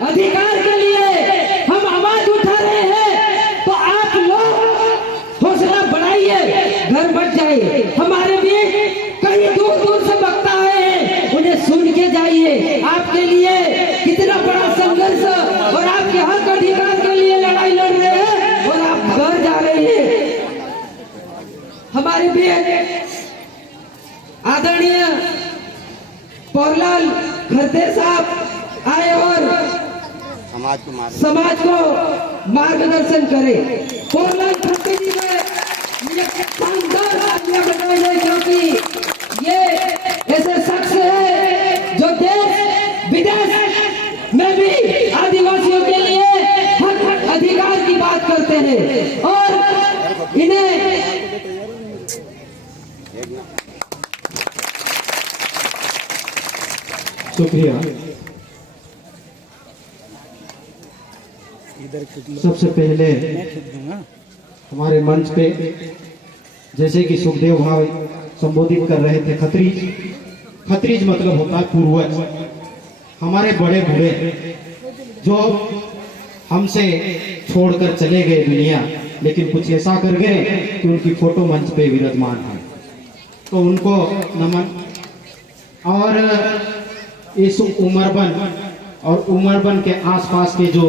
अधिकार के लिए हम आवाज उठा रहे हैं, तो आप लोग हौसला बढ़ाइए, घर बढ़ जाए। हमारे भी कहीं दूर दूर से वक्ता आए हैं, उन्हें सुन के जाइए। आपके लिए कितना बड़ा संघर्ष और आपके हक अधिकार के लिए लड़ाई लड़ रहे हैं और आप घर जा रहे हैं। हमारे भी आदरणीय पौरलाल खरते साहब आए और समाज को मार्गदर्शन करे। पौरलाल खरते जी ने शानदार तालियां बजाई, क्योंकि ये ऐसे शख्स है जो देश विदेश में भी आदिवासियों के लिए हक अधिकार की बात करते हैं और इन्हें शुक्रिया। सबसे पहले हमारे मंच पे जैसे कि सुखदेव भाई संबोधित कर रहे थे, खत्रीज। खत्रीज मतलब होता है पूर्वज, हमारे बड़े बूढ़े जो हमसे छोड़कर चले गए दुनिया, लेकिन कुछ ऐसा कर गए कि उनकी फोटो मंच पे विराजमान है, तो उनको नमन। और इस उमरबन और उमरबन के आसपास के जो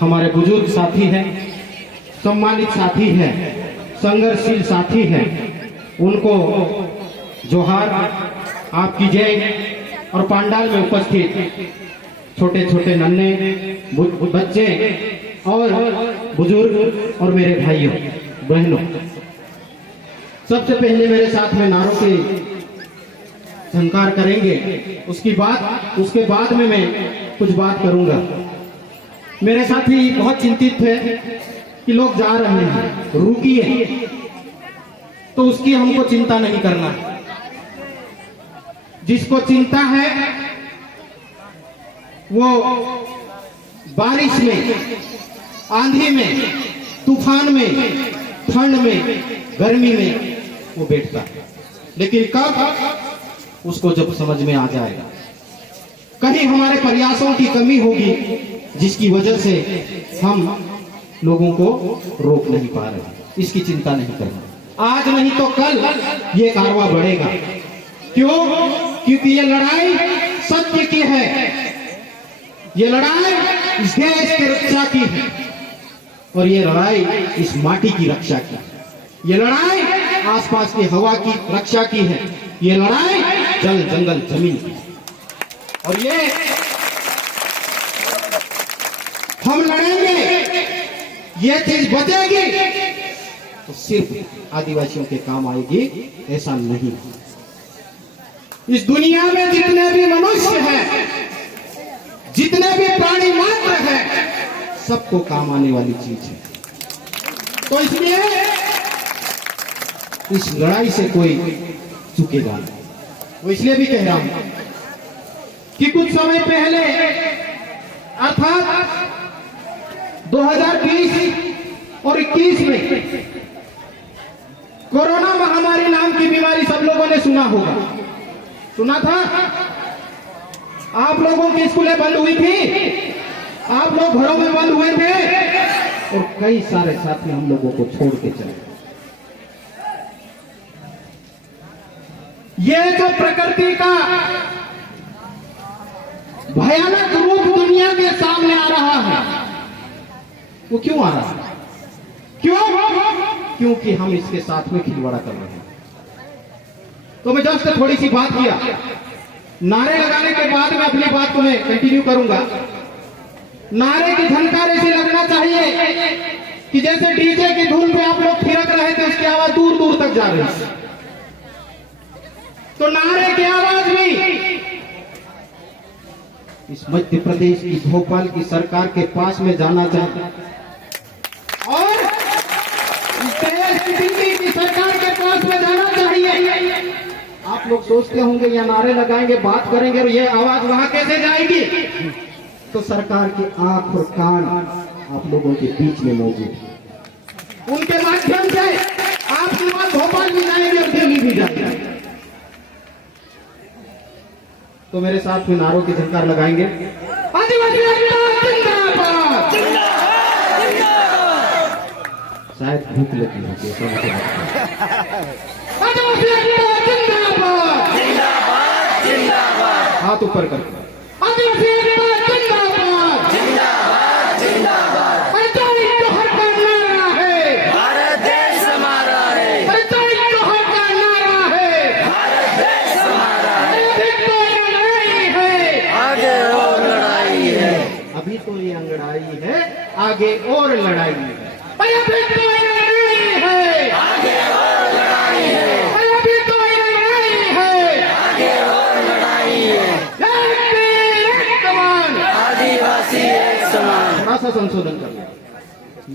हमारे बुजुर्ग साथी हैं, सम्मानित साथी हैं, संघर्षशील साथी हैं, उनको जोहार, आपकी जय। और पंडाल में उपस्थित छोटे छोटे नन्हे बच्चे और बुजुर्ग और मेरे भाइयों बहनों, सबसे पहले मेरे साथ में नारों के झंकार करेंगे, उसके बाद में मैं कुछ बात करूंगा। मेरे साथी बहुत चिंतित थे कि लोग जा रहे हैं, रुकिए, तो उसकी हमको चिंता नहीं करना। जिसको चिंता है वो बारिश में, आंधी में, तूफान में, ठंड में, गर्मी में वो बैठता है, लेकिन कब उसको जब समझ में आ जाएगा कहीं हमारे प्रयासों की कमी होगी जिसकी वजह से हम लोगों को रोक नहीं पा रहे, इसकी चिंता नहीं करना। आज नहीं तो कल ये कारवां बढ़ेगा। क्यों? क्योंकि ये लड़ाई सत्य की है, ये लड़ाई इस देश की रक्षा की है, और ये लड़ाई इस माटी की रक्षा की है, ये लड़ाई आसपास की हवा की रक्षा की है, ये लड़ाई जल जंगल जमीन की, और ये हम लड़ेंगे, ये चीज बचेगी तो सिर्फ आदिवासियों के काम आएगी, ऐसा नहीं। इस दुनिया में जितने भी मनुष्य हैं, जितने भी प्राणी मात्र हैं, सबको काम आने वाली चीज है। तो इसलिए इस लड़ाई से कोई चुकेगा नहीं। वो इसलिए भी कह रहा हूं कि कुछ समय पहले अर्थात 2020 और 21 में कोरोना महामारी नाम की बीमारी सब लोगों ने सुना होगा, सुना था। आप लोगों की स्कूलें बंद हुई थी, आप लोग घरों में बंद हुए थे, और कई सारे साथी हम लोगों को छोड़ के चले। ये जो प्रकृति का भयानक रूप दुनिया के सामने आ रहा है, वो क्यों आ रहा है? क्यों? क्योंकि हम इसके साथ में खिलवाड़ा कर रहे हैं। तो मैं जस्ट थोड़ी सी बात किया, नारे लगाने के बाद में अपनी बात को मैं कंटिन्यू करूंगा। नारे की झनकार ऐसी लगना चाहिए कि जैसे डीजे की धुन पे आप लोग थिरक रहे थे, उसकी आवाज दूर दूर तक जा रही है। तो नारे की आवाज भी इस मध्य प्रदेश की, भोपाल की सरकार के पास में जाना चाहिए, और देश की दिल्ली की सरकार के पास में जाना चाहिए। आप लोग सोचते होंगे या नारे लगाएंगे, बात करेंगे, और ये आवाज वहां कैसे जाएगी? तो सरकार की आंख और कान आप लोगों के बीच में मौजूद है, उनके माध्यम से आपकी बात भोपाल भी जाएगी और दिल्ली भी जाएगी। तो मेरे साथ में नारों की झनकार लगाएंगे। आदिवासी भूख लगी होती है, समझ में आता है। आदिवासी एकता जिंदाबाद, जिंदाबाद जिंदाबाद हाथ ऊपर करके आदिवासी एकता जिंदाबाद, जिंदाबाद जिंदाबाद। पंचायत जोहर का नारा है, भारत देश हमारा है, पंचायत जोहर का नारा है, भारत देश हमारा है। अभी तो ये लड़ाई है, आगे और लड़ाई है, अभी तो ये अंगड़ाई है, आगे और लड़ाई है। अभी तो ये लड़ाई है, आगे और लड़ाई है, अभी तो ये लड़ाई है, आगे और लड़ाई है। एक तीर एक कमान, आदिवासी एक समान। थोड़ा सा संशोधन कर लिया।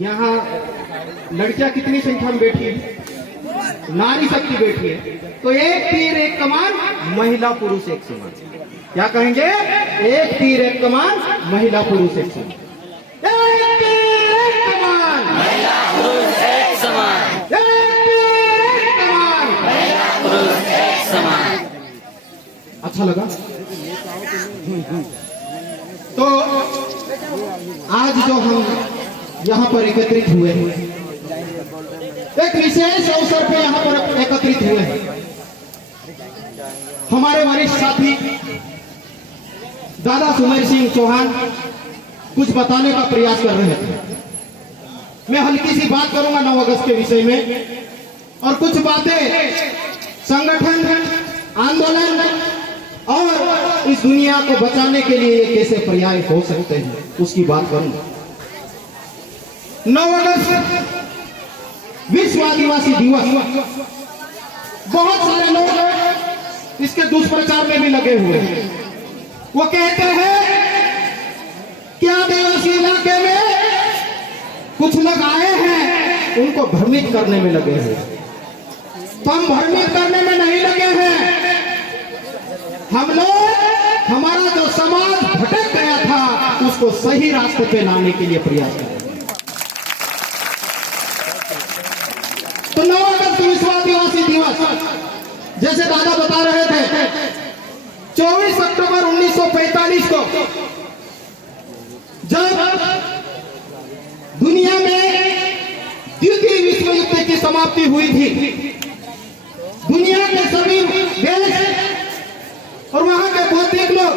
यहाँ लड़कियां कितनी संख्या में बैठी है? नारी शक्ति बैठी है, तो एक तीर एक कमान, महिला पुरुष एक समान। क्या कहेंगे? एक तीर एक कमान, महिला पुरुष एक समान। एक तीर एक कमान, महिला पुरुष एक समान, एक तीर एक कमान। महिला पुरुष एक समान। अच्छा लगा? तो आज जो हम यहाँ पर एकत्रित हुए हैं, एक विशेष अवसर पे यहाँ पर एकत्रित हुए हैं। हमारे वरिष्ठ साथी दादा सुमेर सिंह चौहान कुछ बताने का प्रयास कर रहे थे। मैं हल्की सी बात करूंगा 9 अगस्त के विषय में, और कुछ बातें संगठन, आंदोलन और इस दुनिया को बचाने के लिए ये कैसे पर्याय हो सकते हैं, उसकी बात करूंगा। 9 अगस्त विश्व आदिवासी दिवस, बहुत सारे लोग इसके दुष्प्रचार में भी लगे हुए हैं। वो कहते हैं कि आदिवासी इलाके में कुछ लोग आए हैं, उनको भ्रमित करने में लगे हैं। तो हम भ्रमित करने में नहीं लगे हैं। हम लोग, हमारा जो समाज भटक गया था, उसको सही रास्ते पे लाने के लिए प्रयास कर रहे हैं। तो 9 अगस्त विश्व आदिवासी दिवस, जैसे दादा बता रहे थे, 24 अक्टूबर 1945 को जब दुनिया में द्वितीय विश्व युद्ध की समाप्ति हुई थी, दुनिया के सभी देश और वहां के बौद्धिक लोग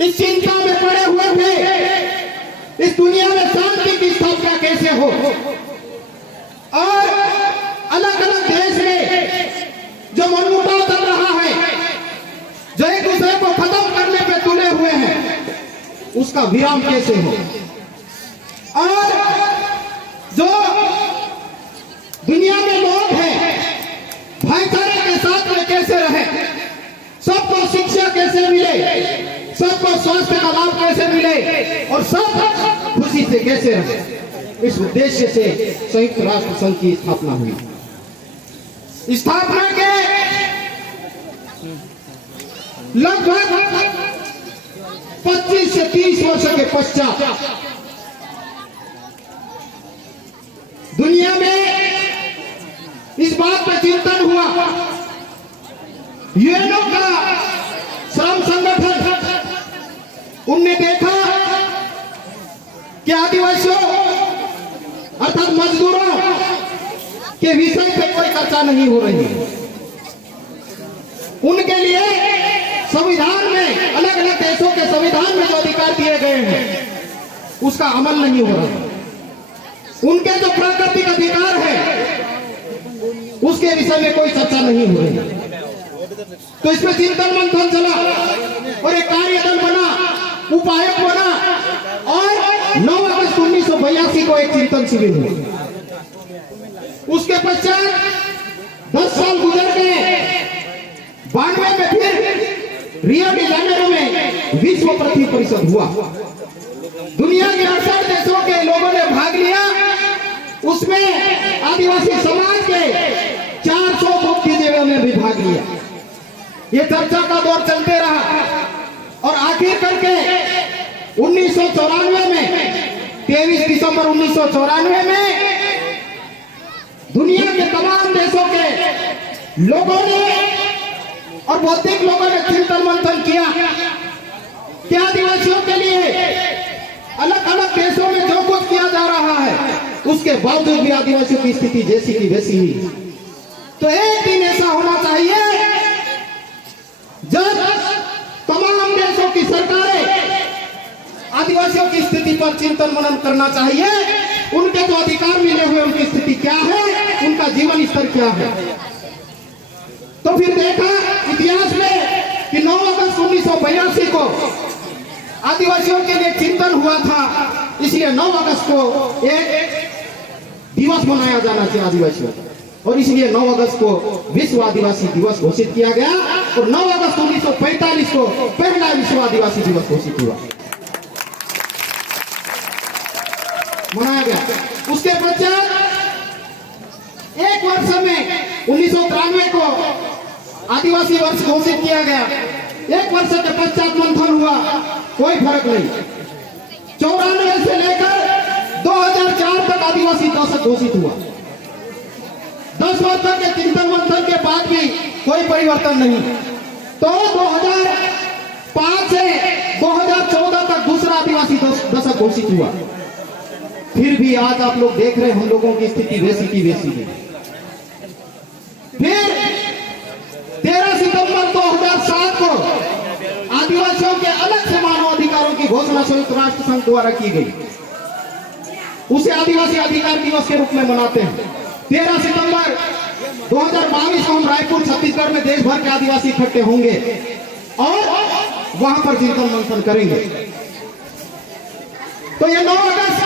इस चिंता में पड़े हुए थे, इस दुनिया में शांति की स्थापना कैसे हो। और अलग अलग देश में जो मनमुटाव चल रहा है, जो एक दूसरे को खत्म करने पे तुले हुए हैं, उसका विराम कैसे हो। और जो दुनिया में लोग हैं, भाईचारे के साथ में कैसे रहे, सबको शिक्षा कैसे मिले, सबको स्वास्थ्य का लाभ कैसे मिले, और सब खुशी से कैसे रहे, इस उद्देश्य से संयुक्त राष्ट्र संघ की स्थापना हुई। स्थापना के लगभग 25 से 30 वर्ष के पश्चात दुनिया में इस बात पर चिंतन हुआ। यूएनओ का श्रम संगठन, उनने देखा कि आदिवासियों अर्थात मजदूरों के विषय पे कोई चर्चा नहीं हो रही है। उनके लिए संविधान में, अलग अलग देशों के संविधान में जो अधिकार दिए गए हैं, उसका अमल नहीं हो रहा। उनके जो प्राकृतिक अधिकार है, उसके विषय में कोई चर्चा नहीं हो रही। तो इसमें चिंतन मंथन चला और एक कार्यदल बना, उपायक बना, और 9 अगस्त 1982 को एक चिंतन शिविर हुआ। उसके पश्चात 10 साल गुजर गए। 92 में फिर रियो डी जेनेरो में विश्व पृथ्वी परिषद हुआ। दुनिया के 68 देशों के लोगों ने भाग लिया। उसमें आदिवासी समाज के 400 बुद्धिजीवियों ने भी भाग लिया। ये चर्चा का दौर चलते रहा और आखिर करके 1994 में, 23 दिसंबर 1994 में दुनिया के तमाम देशों के लोगों ने और बौद्धिक लोगों ने चिंतन मंथन किया कि आदिवासियों के लिए अलग अलग देशों में जो कुछ किया जा रहा है, उसके बावजूद भी आदिवासियों की स्थिति जैसी की वैसी ही। तो एक दिन ऐसा होना चाहिए जब तमाम देशों की सरकारें आदिवासियों की स्थिति पर चिंतन मनन करना चाहिए। उनके जो अधिकार मिले हुए उनकी स्थिति क्या है, उनका जीवन स्तर क्या है। तो फिर देखा इतिहास में कि 9 अगस्त 1982 को आदिवासियों के लिए चिंतन हुआ था, इसलिए 9 अगस्त को एक दिवस मनाया जाना चाहिए आदिवासियों का, और इसलिए 9 अगस्त को विश्व आदिवासी दिवस घोषित किया गया और 9 अगस्त 1945 को पहला विश्व आदिवासी दिवस घोषित हुआ, मनाया गया। उसके पश्चात एक वर्ष में 1993 को आदिवासी वर्ष घोषित किया गया। एक वर्ष के पश्चात मंथन हुआ, कोई फर्क नहीं। 94 से लेकर 2004 तक आदिवासी दशक घोषित हुआ। 10 वर्ष के चिंतन मंथन के बाद भी कोई परिवर्तन नहीं। तो 2005 से 2014 तक दूसरा आदिवासी दशक घोषित हुआ। फिर भी आज आप लोग देख रहे हैं हम लोगों की स्थिति वैसी की वैसी है। फिर 13 सितंबर 2007 को आदिवासियों के अलग से मानव अधिकारों की घोषणा संयुक्त राष्ट्र संघ द्वारा की गई। उसे आदिवासी अधिकार दिवस के रूप में मनाते हैं। 13 सितंबर 2022 को हम रायपुर छत्तीसगढ़ में देश भर के आदिवासी इकट्ठे होंगे और वहां पर चिंतन मंथन करेंगे। तो ये 9 अगस्त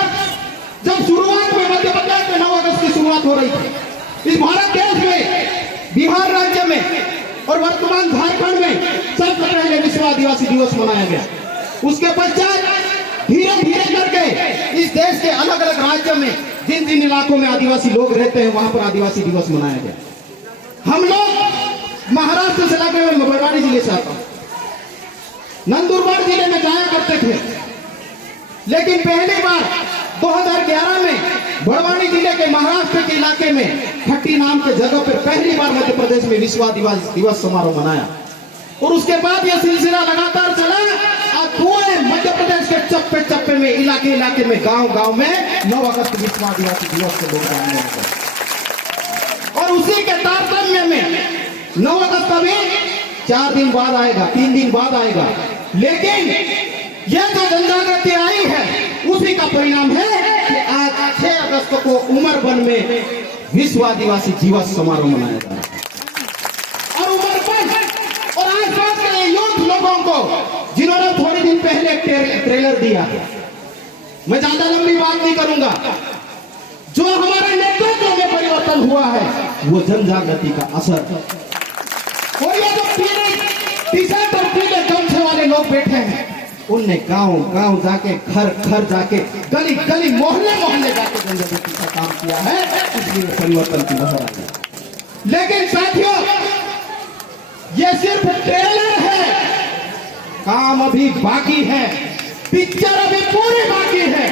जब शुरुआत में मध्य प्रदेश में 9 अगस्त की शुरुआत हो रही थी, इस भारत देश में बिहार राज्य में और वर्तमान झारखंड में सबसे पहले विश्व आदिवासी दिवस मनाया गया। उसके पश्चात धीरे धीरे करके इस देश के अलग अलग राज्यों में जिन जिन इलाकों में आदिवासी लोग रहते हैं वहां पर आदिवासी दिवस मनाया गया। हम लोग महाराष्ट्र से लगे हुए बड़वानी जिले से आते हैं, नंदुरबार जिले में जाया करते थे, लेकिन पहली बार 2011 में बड़वानी जिले के महाराष्ट्र के इलाके में खट्टी नाम के जगह पर पहली बार मध्य प्रदेश में विश्व आदिवासी दिवस समारोह मनाया और उसके बाद यह सिलसिला लगातार चला। आज पूरे मध्य प्रदेश के चप्पे चप्पे में इलाके इलाके में गांव गांव में 9 अगस्त विश्व आदिवासी दिवस के लोग जानने लगे। और उसी के तारतम्य में 9 अगस्त अभी 4 दिन बाद आएगा, 3 दिन बाद आएगा, लेकिन यह जो जनजागृति आई है उसी का परिणाम है कि आज 6 अगस्त को उमरबन में विश्व आदिवासी दिवस समारोह मनाया जा रहा है। और उमरबन और आसपास के यूथ लोगों को जिन्होंने थोड़े दिन पहले ट्रेलर दिया, मैं ज्यादा लंबी बात नहीं करूंगा, जो हमारे नेतृत्व में परिवर्तन हुआ है वो जनजागृति का असर। और ये जो पीले टी-शर्ट और पीले गमछे वाले लोग बैठे हैं, उनने गांव गांव जाके घर घर जाके गली गली मोहल्ले मोहल्ले जाके जनजागृति का काम किया है, इसलिए परिवर्तन की नजर आई। लेकिन साथियों, ये सिर्फ ट्रेलर है, काम अभी बाकी है, पिक्चर अभी पूरी बाकी है।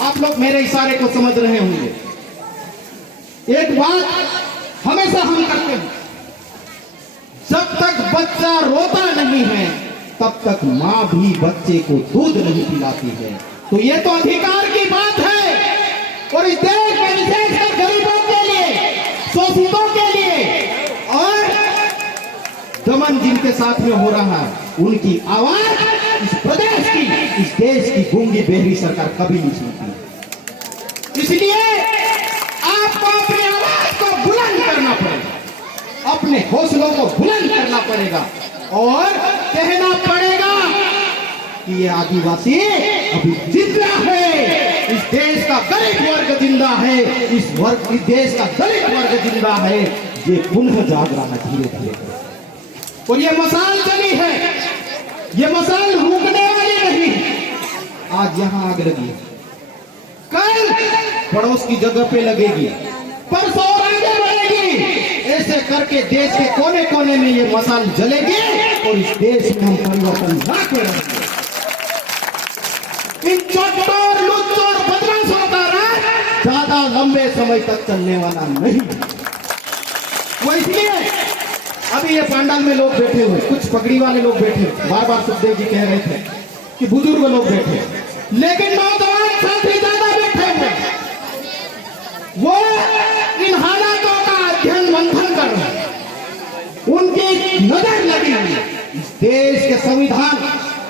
आप लोग मेरे इशारे को समझ रहे होंगे। एक बात हमेशा हम करते हैं, जब तक बच्चा रोता नहीं है तब तक माँ भी बच्चे को दूध नहीं पिलाती है। तो ये तो अधिकार की बात है और इस देश में विशेषकर गरीबों के लिए, शोषितों के लिए और दमन जिनके साथ में हो रहा है, उनकी आवाज इस प्रदेश की, इस देश की गूंगी बहरी सरकार कभी नहीं सुनती। इसलिए आपको अपनी आवाज को बुलंद करना पड़ेगा, अपने हौसलों को बुलंद करना पड़ेगा और कहना पड़ेगा कि ये आदिवासी अभी जिंदा है, इस देश का दलित वर्ग जिंदा है, इस देश का दलित वर्ग जिंदा है, ये पुनः जाग रहा है धीरे धीरे। और ये मसाल चली है, ये मसाल रुकने वाली नहीं। आज यहाँ आग लगी, कल पड़ोस की जगह पे लगेगी, परसों आगे बढ़ेगी। ऐसे करके देश के कोने कोने में ये मसाल जलेगी और इस देश में हम परिवर्तन ला के रहेंगे। इन चोर लुच्चों और बदमाशों का राज ज्यादा लंबे समय तक चलने वाला नहीं। वो इसलिए अभी ये पंडाल में लोग बैठे हुए, कुछ पगड़ी वाले लोग बैठे, बार बार सुखदेव जी कह रहे थे कि बुजुर्ग लोग बैठे, लेकिन नौजवान साथी ज्यादा बैठे हुए। वो इन हालातों का अध्ययन मंथन कर रहे हैं, उनकी नजर लगी हुई है। इस देश के संविधान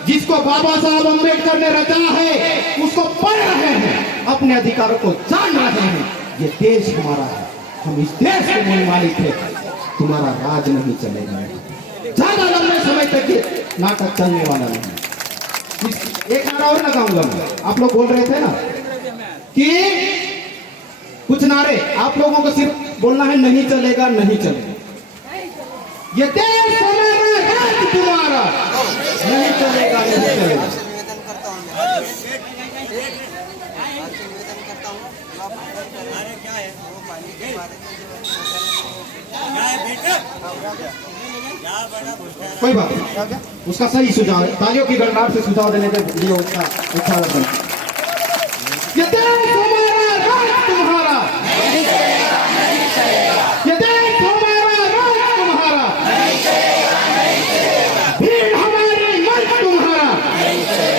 जिसको बाबा साहब अम्बेडकर ने रचा है उसको पढ़ रहे हैं, अपने अधिकारों को जान रहे हैं। ये देश हमारा है, हम इस देश के मूल मालिक थे, तुम्हारा राज नहीं चलेगा। ज्यादा लंबे समय तक ये नाटक चलने वाला नहीं। एक नारा और लगाऊंगा मैं, आप लोग बोल रहे थे ना कि कुछ नारे, आप लोगों को सिर्फ बोलना है नहीं चलेगा नहीं चलेगा। ये देश हमारा, राज तुम्हारा, नहीं चलेगा नहीं चलेगा। कोई बात नहीं, उसका सही सुझाव है, तालियों की गड़गड़ाहट से सुझाव देने के लिए उसका अच्छा लगता है। ये देश हमारा, राज तुम्हारा, ये देश हमारा, राज तुम्हारा, भीड़ हमारी, मंच तुम्हारा,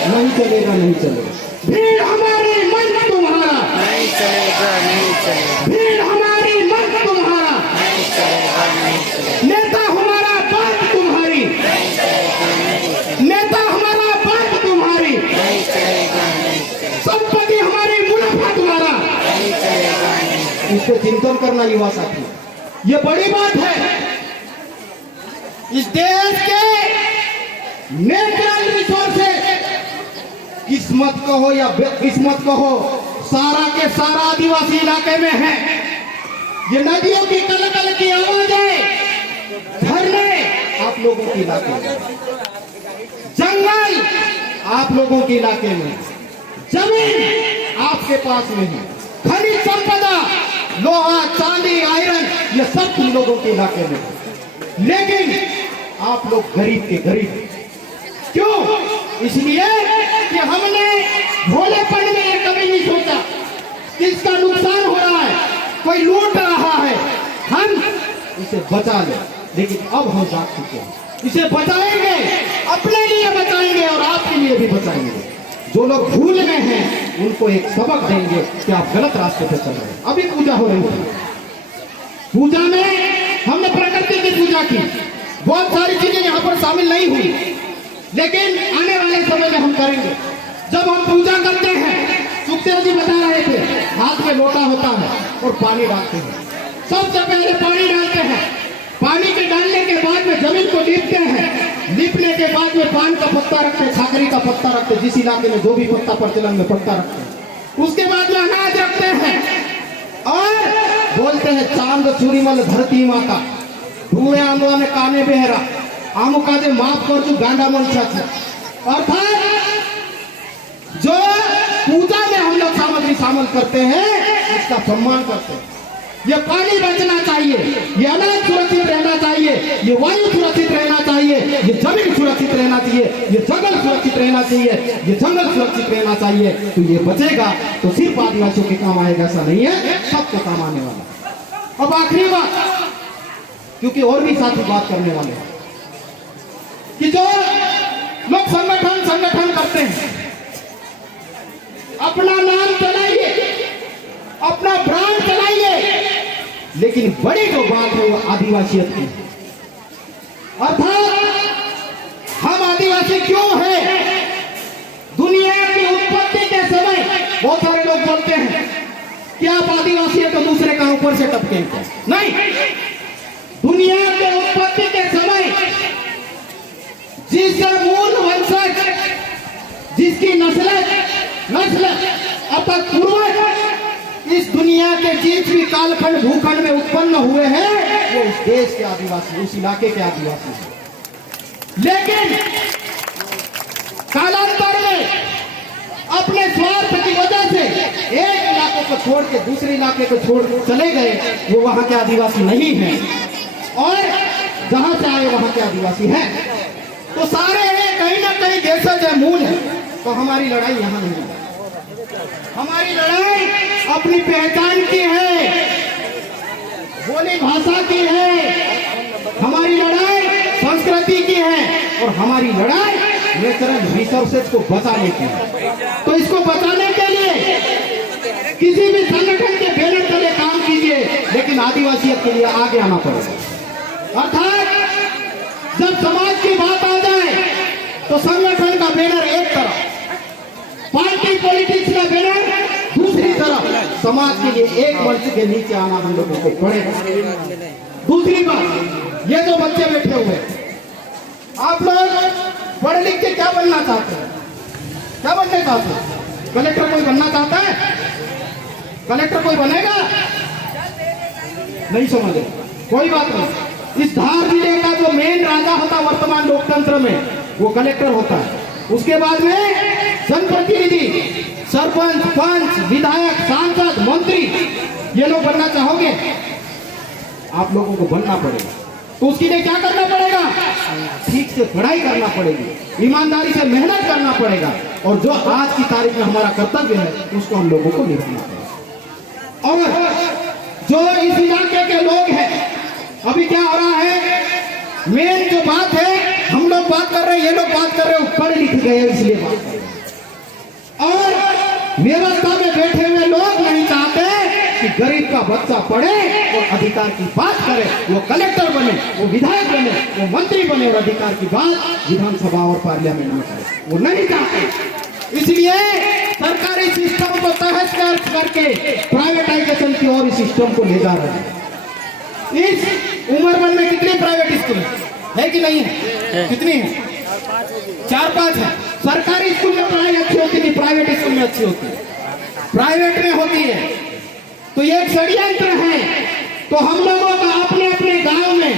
नहीं चलेगा नहीं चलेगा। भीड़ हमारी, मंच तुम्हारा, नहीं चलेगा नहीं चलेगा भीड़ हमारी, मंच तुम्हारा, नहीं चलेगा नहीं चलेगा नेता हमारा, बात तुम्हारी, नेता हमारा, बात तुम्हारी, नहीं चलेगा नहीं चलेगा संपत्ति हमारी, मुनाफा तुम्हारा। नहीं चलेगा नहीं चलेगा इस पे चिंतन करना युवा साथी, ये बड़ी बात है। इस देश के नेचुरल रिसोर्सेज, किस्मत कहो या बेकिस्मत कहो, सारा के सारा आदिवासी इलाके में है। ये नदियों की कलकल की आवाजें, झरने आप लोगों के इलाके में, जंगल आप लोगों के इलाके में, जमीन आपके पास में है, खनिज संपदा, लोहा, चांदी, आयरन, ये सब तुम लोगों के इलाके में है। लेकिन आप लोग गरीब के गरीब, क्यों? इसलिए कि हमने भोलेपन में ये कभी नहीं सोचा कि इसका नुकसान हो रहा है, कोई लूट रहा है, हम इसे बचा लें। लेकिन अब हम जाग चुके हैं, इसे बचाएंगे, अपने लिए बचाएंगे और आपके लिए भी बचाएंगे। जो लोग भूल में हैं उनको एक सबक देंगे कि आप गलत रास्ते पे चल रहे हैं। अभी पूजा हो रही है, पूजा में हमने प्रकृति की पूजा की, बहुत सारी चीजें यहाँ पर शामिल नहीं हुई, लेकिन आने वाले समय में हम करेंगे। जब हम पूजा करते हैं, सुखदेव जी बता रहे थे, हाथ में लोटा होता है और पानी डालते हैं। सबसे पहले पानी डालते हैं, पानी के डालने के बाद में जमीन को लीपते हैं, लीपने के बाद में पान का पत्ता रखते हैं, खाकरी का पत्ता रखते हैं, जिस इलाके में जो भी पत्ता प्रचलन में पत्ता रखते हैं। उसके बाद में अनाज रखते हैं और बोलते हैं चांद चूरीमल धरती माता, ढूंढे आंदोलन ने काने बेहरा, आमू काजे माफ कर तू गांडा मन छा। अर्थात जो पूजा में हम लोग सामग्री शामिल करते हैं इसका सम्मान करते हैं। ये पानी बचना चाहिए, ये अनाज सुरक्षित रहना चाहिए, ये वायु सुरक्षित रहना चाहिए, ये जमीन सुरक्षित रहना चाहिए, ये जंगल सुरक्षित रहना चाहिए, ये जंगल सुरक्षित रहना चाहिए। तो ये बचेगा तो सिर्फ आदिवासियों के काम आएगा ऐसा नहीं है, सबको काम आने वाला। अब आखिरी बात, क्योंकि और भी साथी बात करने वाले हैं कि जो लोग संगठन करते हैं, अपना नाम चलाइए, अपना ब्रांड चलाइए, लेकिन बड़ी जो बात है वो आदिवासियत की। अर्थात हम आदिवासी क्यों हैं? दुनिया की उत्पत्ति के समय बहुत सारे लोग बोलते हैं कि आप आदिवासी है तो दूसरे का ऊपर से टपकेंगे, नहीं। दुनिया के उत्पत्ति के समय जिसका मूल वंशज, जिसकी नस्ल अब तक पूर्वज इस दुनिया के जिस भी कालखंड भूखंड में उत्पन्न हुए हैं वो उस देश के आदिवासी, उस इलाके के आदिवासी हैं। लेकिन कालांतर में अपने स्वार्थ की वजह से एक इलाके को छोड़ के दूसरे इलाके को छोड़ चले गए, वो वहां के आदिवासी नहीं हैं और जहां से आए वहां के आदिवासी हैं। तो सारे कहीं ना कहीं देशज मूल है। तो हमारी लड़ाई यहाँ नहीं है, हमारी लड़ाई अपनी पहचान की है, बोली भाषा की है, हमारी लड़ाई संस्कृति की है और हमारी लड़ाई नेचुरल रिसोर्सेज को बचाने की है। तो इसको बचाने के लिए किसी भी संगठन के बैनर तले काम कीजिए, लेकिन आदिवासियत के लिए आगे आना पड़ेगा। अर्थात जब समाज की बात आ जाए तो संगठन का बैनर एक तरफ, पार्टी पॉलिटिक्स का बैनर दूसरी तरफ, समाज के लिए एक मंच के नीचे आना हम लोगों को पड़ेगा। दूसरी बात, ये जो बच्चे बैठे हुए हैं, आप लोग पढ़ लिख के क्या बनना चाहते हैं? क्या बनना चाहते हैं? कलेक्टर कोई बनना चाहता है? कलेक्टर कोई बनेगा? नहीं समझे, कोई बात नहीं। इस धार जिले का जो मेन राजा होता वर्तमान लोकतंत्र में, वो कलेक्टर होता है। उसके बाद में जनप्रतिनिधि, सरपंच, पंच, विधायक, सांसद, मंत्री, ये लोग बनना चाहोगे? आप लोगों को बनना पड़ेगा। तो उसके लिए क्या करना पड़ेगा? ठीक से पढ़ाई करना पड़ेगी, ईमानदारी से मेहनत करना पड़ेगा, और जो आज की तारीख में हमारा कर्तव्य है उसको हम लोगों को निभाना पड़ेगा। और जो इस इलाके के लोग हैं, अभी क्या हो रहा है, मेन जो बात है, हम लोग बात कर रहे हैं, ये लोग बात कर रहे हैं, पढ़ लिख गए इसलिए बात कर रहे हैं। और व्यवस्था में बैठे हुए लोग नहीं चाहते कि गरीब का बच्चा पढ़े और अधिकार की बात करे, वो कलेक्टर बने, वो विधायक बने, वो मंत्री बने, और अधिकार की बात विधानसभा और पार्लियामेंट में करे, वो नहीं चाहते। इसलिए सरकारी सिस्टम को तहस नहस करके प्राइवेटाइजेशन की ओर इस सिस्टम को ले जा रहे हैं। इस उमरबन में कितनी प्राइवेट स्कूल है कि नहीं है? कितनी है? 4-5 है। सरकारी स्कूल में पढ़ाई अच्छी होती थी, प्राइवेट स्कूल में अच्छी होती है, प्राइवेट में होती है। तो ये एक षड्यंत्र है। तो हम लोगों का अपने अपने गांव में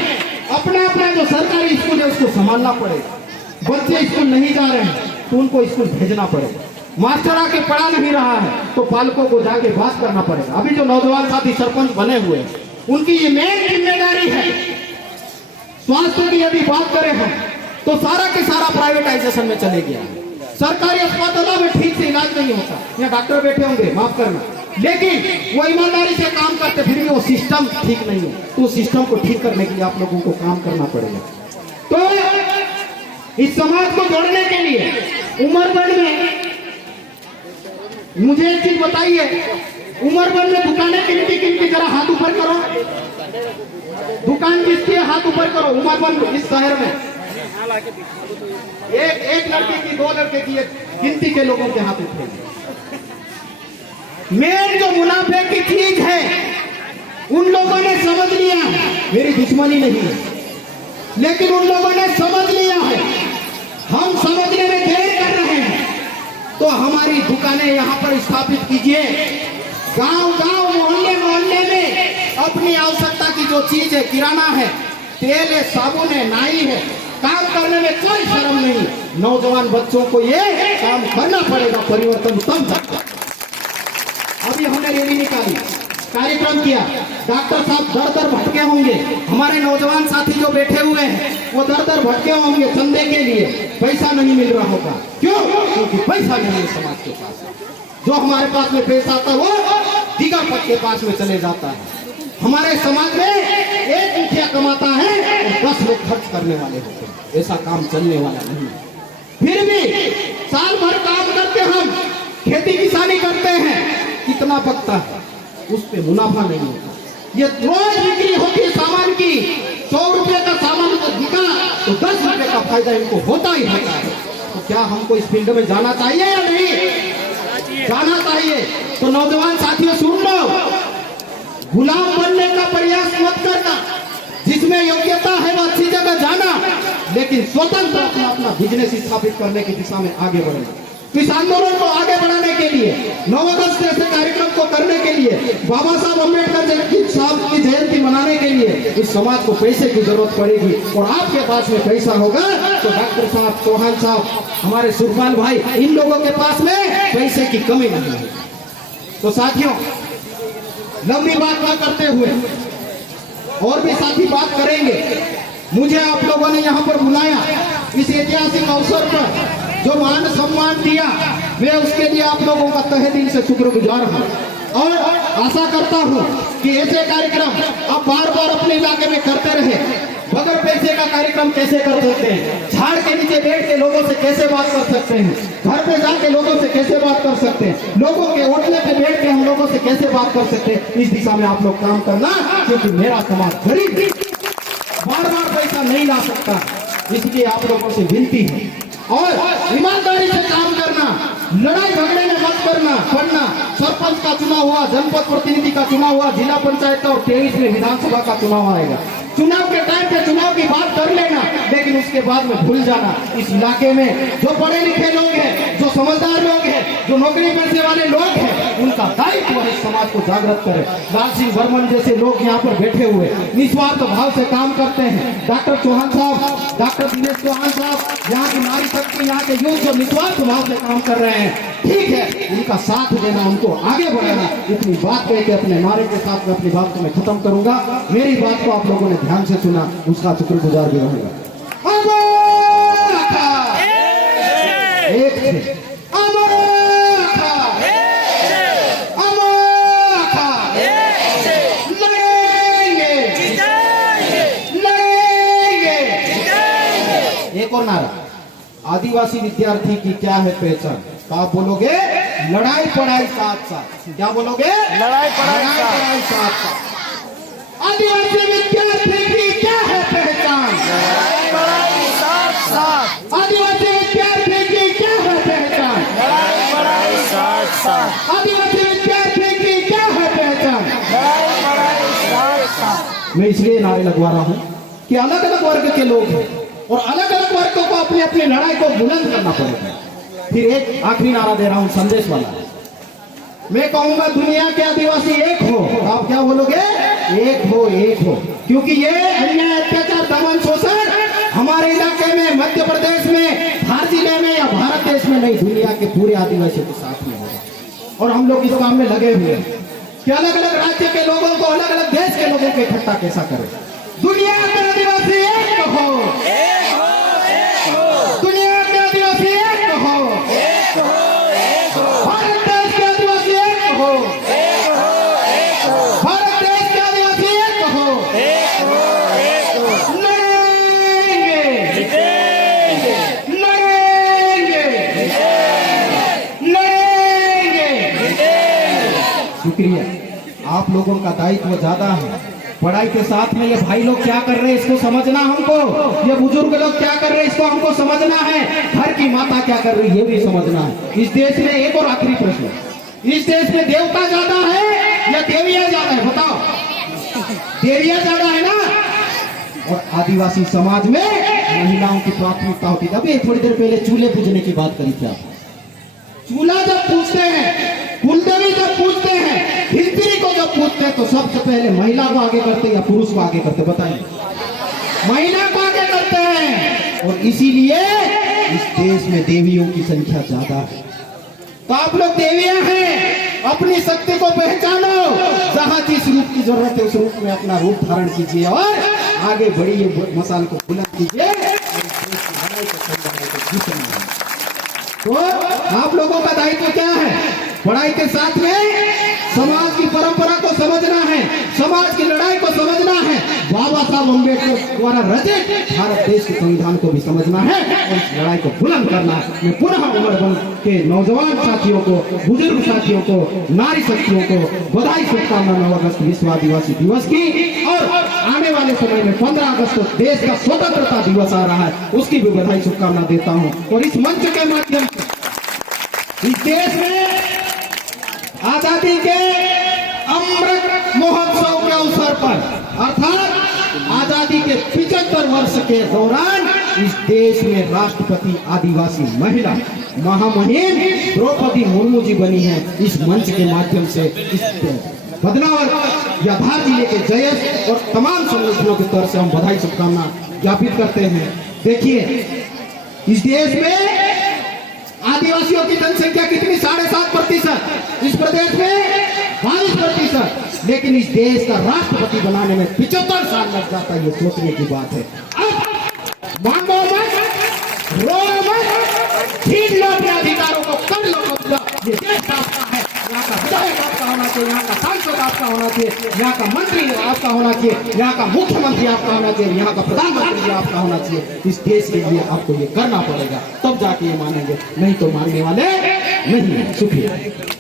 अपना अपना जो सरकारी स्कूल है उसको संभालना पड़ेगा। बच्चे स्कूल नहीं जा रहे हैं तो उनको स्कूल भेजना पड़ेगा। मास्टर आके पढ़ा नहीं रहा है तो पालकों को जाके बात करना पड़ेगा। अभी जो नौजवान साथी सरपंच बने हुए हैं, उनकी ये मेन जिम्मेदारी है। स्वास्थ्य की यदि बात करें हम, तो सारा के सारा प्राइवेटाइजेशन में चले गया। सरकारी अस्पतालों में ठीक से इलाज नहीं होता, यहाँ डॉक्टर बैठे होंगे, माफ करना, लेकिन वो ईमानदारी से काम करते, फिर भी वो सिस्टम ठीक नहीं है। तो सिस्टम को ठीक करने के लिए आप लोगों को काम करना पड़ेगा। तो इस समाज को जोड़ने के लिए उमरबन में मुझे एक चीज बताइए, उमरबन में दुकानें किनकी जरा हाथ ऊपर करो। दुकान किसकी है? हाथ ऊपर करो। उमरबन इस शहर में एक लड़के की, 2 लड़के की, गिनती के लोगों के हाथ उठेंगे। मेन जो मुनाफे की चीज है उन लोगों ने समझ लिया है, मेरी दुश्मनी नहीं है, लेकिन उन लोगों ने समझ लिया है। हम समझने में देर कर रहे हैं, तो हमारी दुकानें यहाँ पर स्थापित कीजिए। गांव मोहल्ले में अपनी आवश्यकता की जो चीज है, किराना है, तेल है, साबुन है, नाई है, काम करने में कोई शर्म नहीं। नौजवान बच्चों को ये काम करना पड़ेगा, परिवर्तन तब सकता। अभी हमने रैली निकाली, कार्यक्रम किया, डॉक्टर साहब दर भटके होंगे, हमारे नौजवान साथी जो बैठे हुए हैं वो दर भटके होंगे चंदे के लिए, पैसा नहीं मिल रहा होगा। क्यों? क्योंकि पैसा नहीं है समाज के पास। जो हमारे पास में पैसा आता है वो दिगर पद के पास में चले जाता है। हमारे समाज में एक मुखिया कमाता है और 10 लोग खर्च करने वाले होते हैं। ऐसा काम चलने वाला नहीं। फिर भी साल भर काम करके हम खेती किसानी करते हैं, कितना पकता है, उस पे मुनाफा नहीं होता। ये रोज बिक्री होती है सामान की, 100 रुपए का सामान बिका तो 10 रुपए का फायदा इनको होता ही होता है। तो क्या हमको इस फील्ड में जाना चाहिए या नहीं? जाना चाहिए। तो नौजवान साथियों सुन लो, गुलाम बनने का प्रयास मत करना। जिसमें योग्यता है वो अच्छी जगह जाना, लेकिन स्वतंत्र अपना बिजनेस स्थापित करने की दिशा में आगे बढ़ना। तो इस आंदोलन को आगे बढ़ाने के लिए, 9 अगस्त जैसे कार्यक्रम को करने के लिए, बाबा साहब अम्बेडकर साहब की जयंती मनाने के लिए इस समाज को पैसे की जरूरत पड़ेगी। और आपके पास में पैसा होगा तो डॉक्टर साहब, चौहान साहब, हमारे सुरपाल भाई, इन लोगों के पास में पैसे की कमी नहीं है। तो साथियों, लंबी बात न करते हुए, और भी साथी बात करेंगे। मुझे आप लोगों ने यहाँ पर बुलाया, इस ऐतिहासिक अवसर पर जो मान सम्मान दिया, मैं उसके लिए आप लोगों का तहे दिल से शुक्रगुजार हूँ। और आशा करता हूँ कि ऐसे कार्यक्रम आप बार बार अपने इलाके में करते रहे। बगैर पैसे का कार्यक्रम कैसे कर सकते हैं, झाड़ के नीचे बैठ के लोगों से कैसे बात कर सकते हैं, घर पे जाके लोगों से कैसे बात कर सकते हैं, लोगों के ओटले पे बैठ के हम लोगों से कैसे बात कर सकते हैं। इस दिशा में आप लोग काम करना, क्योंकि मेरा समाज गरीब बार बार पैसा नहीं ला सकता, इसलिए आप लोगों से विनती है और ईमानदारी से काम करना, लड़ाई झगड़े में मत करना पड़ना। सरपंच का चुनाव हुआ, जनपद प्रतिनिधि का चुनाव हुआ, जिला पंचायत का और 23 में विधानसभा का चुनाव आएगा। चुनाव के टाइम पे चुनाव की बात कर लेना, लेकिन उसके बाद में भूल जाना। इस इलाके में जो पढ़े लिखे लोग हैं, जो समझदार लोग हैं, जो नौकरी पेशे वाले लोग हैं, उनका दायित्व है समाज को जागृत करे। लाल सिंह वर्मन जैसे लोग यहाँ पर बैठे हुए निस्वार्थ भाव से काम करते हैं। डॉक्टर चौहान साहब, डॉक्टर दिनेश चौहान साहब, यहाँ की नारी शक्ति, यहाँ के युवक जो निस्वार्थ भाव से काम कर रहे हैं, ठीक है, उनका साथ देना, उनको आगे बढ़ाना। इतनी बात कह के अपने नारे के साथ में अपनी बात को मैं खत्म करूंगा। मेरी बात को आप लोगों ने ध्यान से सुना, उसका शुक्रगुजार भी रहूंगा। एक थे, एक और नारा, आदिवासी विद्यार्थी की क्या है पहचान, तो आप बोलोगे लड़ाई पढ़ाई साथ साथ। क्या बोलोगे? लड़ाई पढ़ाई साथ साथ। आदिवासी विद्यार्थी की क्या है पहचान? लड़ाई पढ़ाई साथ साथ। आदिवासी विद्यार्थी की क्या है पहचान? लड़ाई पढ़ाई साथ साथ। आदिवासी विद्यार्थी की क्या है पहचान? लड़ाई पढ़ाई साथ साथ। मैं इसलिए नारे लगवा रहा हूँ कि अलग अलग वर्ग के लोग हैं और अलग अलग वर्गों को अपनी अपनी लड़ाई को बुलंद करना पड़ेगा। फिर एक आखिरी नारा दे रहा हूं, संदेश वाला। मैं कहूंगा दुनिया के आदिवासी एक हो, आप क्या बोलोगे? एक हो, एक हो, क्योंकि ये अन्याय, अत्याचार, दमन, शोषण हमारे इलाके में, मध्य प्रदेश में, धार जिले में या भारत देश में नहीं, दुनिया के पूरे आदिवासियों के साथ में होगा। और हम लोग इस काम में लगे हुए हैं कि अलग अलग राज्य के लोगों को, अलग अलग देश के लोगों को इकट्ठा कैसा करें। दुनिया के आदिवासी एक हो, दुनिया के आदिवासी एक हो, भारत देश के आदिवासी एक हो, भारत देश के आदिवासी एक हो, लड़ेंगे, लड़ेंगे, लड़ेंगे। शुक्रिया, आप लोगों का दायित्व ज्यादा है। पढ़ाई के साथ में ये भाई लोग क्या कर रहे हैं इसको समझना हमको, ये बुजुर्ग लोग क्या कर रहे हैं इसको हमको समझना है, घर की माता क्या कर रही है ये भी समझना है। इस देश में एक और आखिरी प्रश्न, इस देश में देवता ज्यादा है या देवियां ज्यादा है? बताओ, देवियां ज्यादा है ना? और आदिवासी समाज में महिलाओं की प्राथमिकता होती है। अभी थोड़ी देर पहले चूल्हे पूजने की बात करी थी आप। चूल्हा जब पूछते हैं, कुलदेवी जब पूछते हैं, हिंदुरी को जब पूछते हैं, तो सबसे पहले महिला को आगे करते हैं या पुरुष को आगे करते? बताइए। महिला को आगे करते हैं। और इसीलिए इस देश में देवियों की संख्या ज्यादा है। तो आप लोग देवियां हैं, अपनी शक्ति को पहचानो, जहां जिस रूप की जरूरत है उस रूप में अपना रूप धारण कीजिए और आगे बढ़िए, मसाल को बुलंद कीजिए। तो आप लोगों का दायित्व क्या है? पढ़ाई के साथ में समाज की परंपरा को समझना है, समाज की लड़ाई को समझना है, बाबा साहब अम्बेडकर द्वारा रचित भारत देश के संविधान को भी समझना है और इस लड़ाई को बुलंद करना है। मैं पुनः उम्रबंद के नौजवान साथियों को, बुजुर्ग साथियों को, नारी शक्तियों को बधाई, शुभकामना 9 अगस्त विश्व आदिवासी दिवस की। और आने वाले समय में 15 अगस्त को देश का स्वतंत्रता दिवस आ रहा है, उसकी भी बधाई शुभकामना देता हूँ। और इस मंच के माध्यम से इस देश में आजादी के अमृत महोत्सव के अवसर पर, अर्थात आजादी के 75 वर्ष के दौरान इस देश में राष्ट्रपति आदिवासी महिला महामहिम द्रौपदी मुर्मू जी बनी है। इस मंच के माध्यम से इस बदनावर या धार जिले के जयस और तमाम संगठनों की तरफ से हम बधाई शुभकामना ज्ञापित करते हैं। देखिए, इस देश में आदिवासियों की जनसंख्या कितनी? 7.5%। इस प्रदेश में 22%। लेकिन इस देश का राष्ट्रपति बनाने में 75 साल लग जाता है, ये सोचने की बात है। अब मांगो मत, रो मत, छीन लो अपने अधिकारों को, कर लो कब्जा। ये देश आपका है, यहाँ का विधायक आपका होना चाहिए, यहाँ का सांसद आपका आपका होना चाहिए, यहाँ का मंत्री आपका होना चाहिए, यहाँ का मुख्यमंत्री आपका होना चाहिए, यहाँ का प्रधानमंत्री भी आपका होना चाहिए। इस देश के लिए आपको ये करना पड़ेगा, तब जाके ये मानेंगे, नहीं तो मानने वाले नहीं। शुक्रिया।